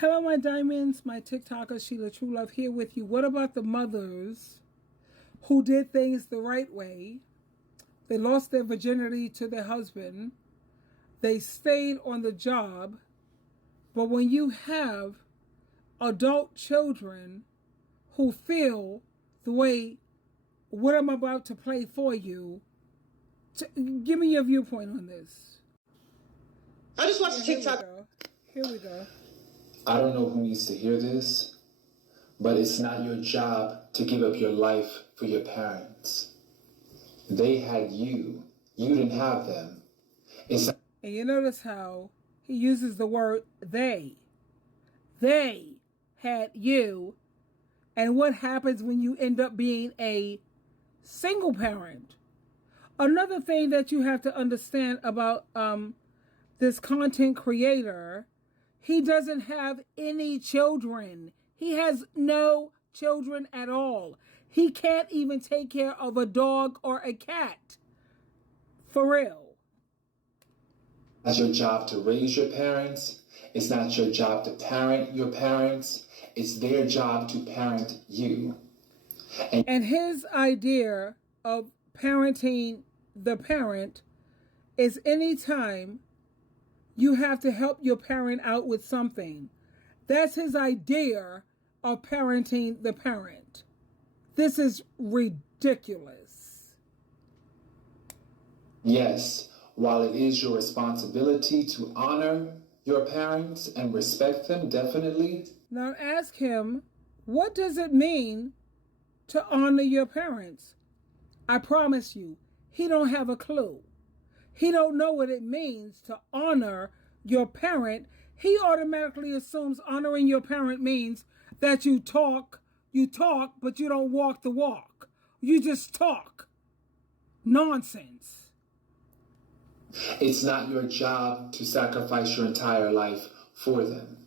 Hello, my diamonds, my TikTokers, Sheila True Love here with you. What about the mothers who did things the right way? They lost their virginity to their husband. They stayed on the job. But when you have adult children who feel the way what I'm about to play for you, give me your viewpoint on this. I just watched TikTok. Here we go. I don't know who needs to hear this, but it's not your job to give up your life for your parents. They had you. You didn't have them. And you notice how he uses the word they. They had you. And what happens when you end up being a single parent? Another thing that you have to understand about this content creator, he doesn't have any children. He has no children at all. He can't even take care of a dog or a cat. For real. It's your job to raise your parents. It's not your job to parent your parents. It's their job to parent you. And his idea of parenting the parent is anytime you have to help your parent out with something. That's his idea of parenting the parent. This is ridiculous. Yes, while it is your responsibility to honor your parents and respect them, definitely. Now ask him, what does it mean to honor your parents? I promise you, he don't have a clue. He don't know what it means to honor your parent. He automatically assumes honoring your parent means that you talk, but you don't walk the walk. You just talk. Nonsense. It's not your job to sacrifice your entire life for them.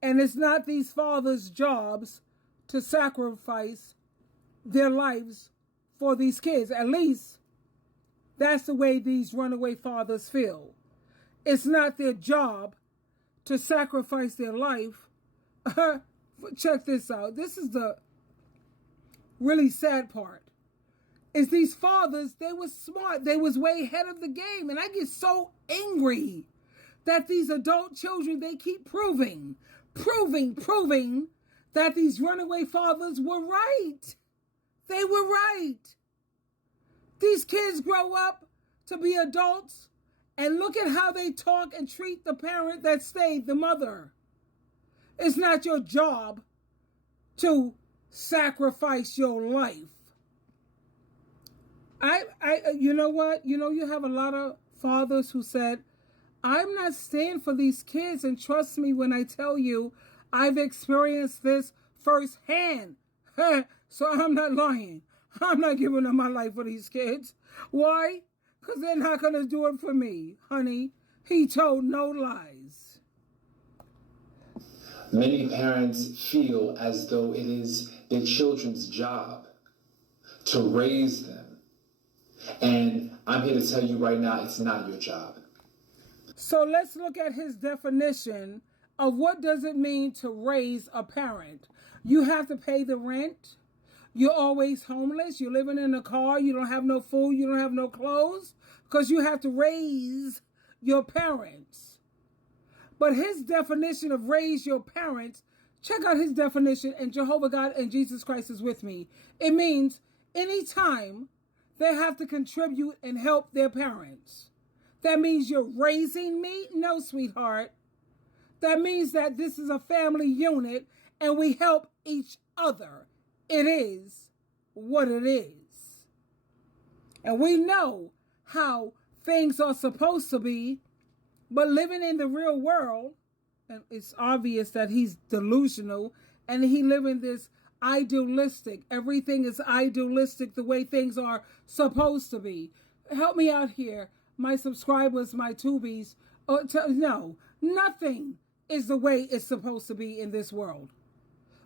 And it's not these fathers' jobs to sacrifice their lives for these kids. At least that's the way these runaway fathers feel. It's not their job to sacrifice their life. Check this out. This is the really sad part. Is these fathers, they was smart. They was way ahead of the game. And I get so angry that these adult children, they keep proving that these runaway fathers were right. They were right. These kids grow up to be adults and look at how they talk and treat the parent that stayed, the mother. It's not your job to sacrifice your life. You know what? You know, you have a lot of fathers who said, I'm not staying for these kids. And trust me when I tell you, I've experienced this firsthand. So I'm not lying. I'm not giving up my life for these kids. Why? Because they're not going to do it for me. Honey, he told no lies. Many parents feel as though it is their children's job to raise them. And I'm here to tell you right now, it's not your job. So let's look at his definition of what does it mean to raise a parent. You have to pay the rent. You're always homeless. You're living in a car. You don't have no food. You don't have no clothes because you have to raise your parents. But his definition of raise your parents, check out his definition, and Jehovah God and Jesus Christ is with me. It means anytime they have to contribute and help their parents. That means you're raising me? No, sweetheart. That means that this is a family unit and we help each other. It is what it is. And we know how things are supposed to be, but living in the real world, and it's obvious that he's delusional and he living this idealistic. Everything is idealistic the way things are supposed to be. Help me out here, my subscribers, my tubies. No, nothing is the way it's supposed to be in this world.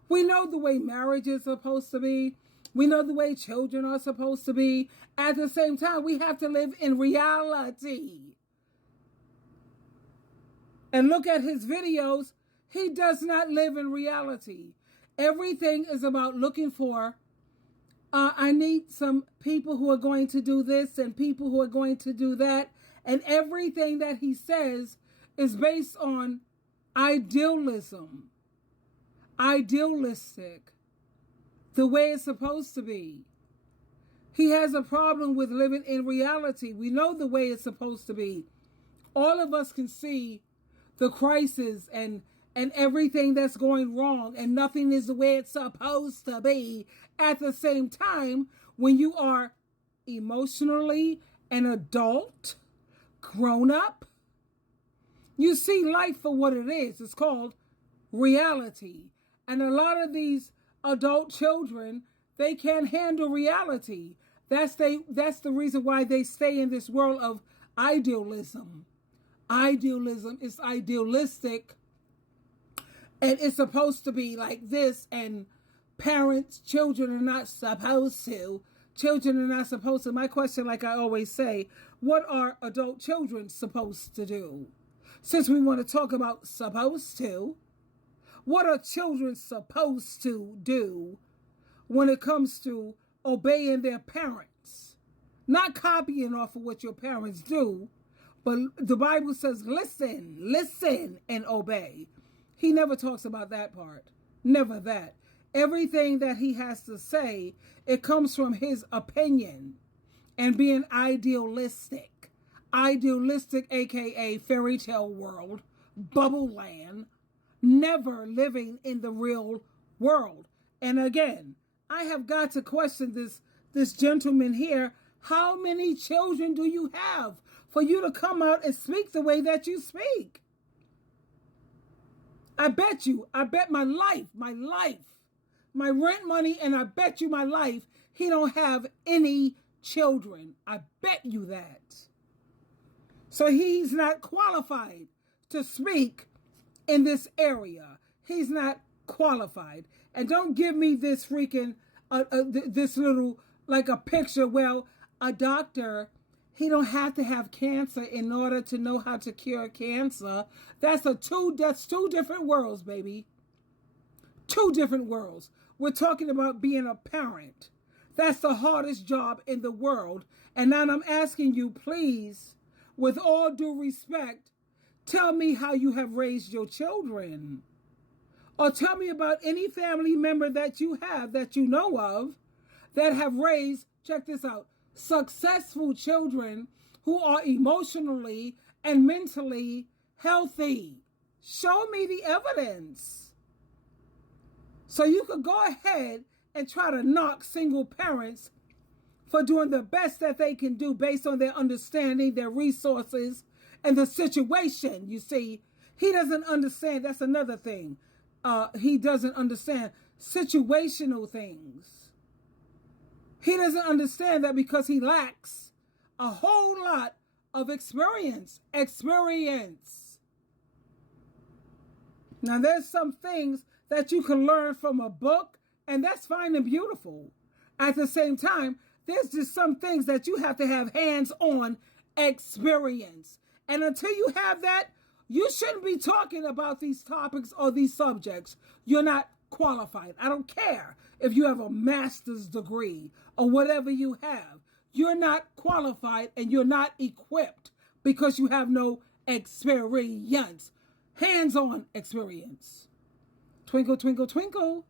We know the way marriage is supposed to be. We know the way children are supposed to be. At the same time, we have to live in reality. And look at his videos. He does not live in reality. Everything is about looking for, I need some people who are going to do this and people who are going to do that. And everything that he says is based on idealism, idealistic, the way it's supposed to be. He has a problem with living in reality. We know the way it's supposed to be. All of us can see the crisis and everything that's going wrong, and nothing is the way it's supposed to be. At the same time, when you are emotionally an adult, grown up, you see life for what it is. It's called reality. And a lot of these adult children, they can't handle reality. That's the reason why they stay in this world of idealism. Idealism is idealistic, and it's supposed to be like this, and children are not supposed to. Children are not supposed to. My question, like I always say, what are adult children supposed to do? Since we want to talk about supposed to, what are children supposed to do when it comes to obeying their parents? Not copying off of what your parents do, but the Bible says, listen and obey. He never talks about that part. Never that. Everything that he has to say, it comes from his opinion and being idealistic. Idealistic, aka fairy tale world, bubble land, never living in the real world. And again, I have got to question this gentleman here. How many children do you have for you to come out and speak the way that you speak? I bet my life, my rent money, and I bet you my life, he don't have any children. I bet you that. So he's not qualified to speak in this area. He's not qualified. And don't give me this freaking, this little, like a picture. Well, a doctor, he don't have to have cancer in order to know how to cure cancer. That's two different worlds, baby. Two different worlds. We're talking about being a parent. That's the hardest job in the world. And now I'm asking you, please, with all due respect, tell me how you have raised your children. Or tell me about any family member that you have, that you know of, that have raised, check this out, successful children who are emotionally and mentally healthy. Show me the evidence. So you could go ahead and try to knock single parents for doing the best that they can do based on their understanding, their resources, and the situation. You see, he doesn't understand. That's another thing. He doesn't understand situational things. He doesn't understand that because he lacks a whole lot of experience. Now, there's some things that you can learn from a book, and that's fine and beautiful. At the same time, there's just some things that you have to have hands-on experience. And until you have that, you shouldn't be talking about these topics or these subjects. You're not qualified. I don't care if you have a master's degree or whatever you have. You're not qualified and you're not equipped because you have no experience. Hands-on experience. Twinkle, twinkle, twinkle.